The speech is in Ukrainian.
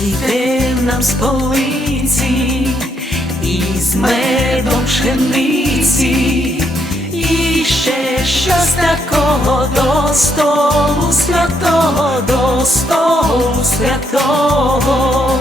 Дайте нам з полиці із медом пшениці, і ще щось такого до столу святого, до столу святого,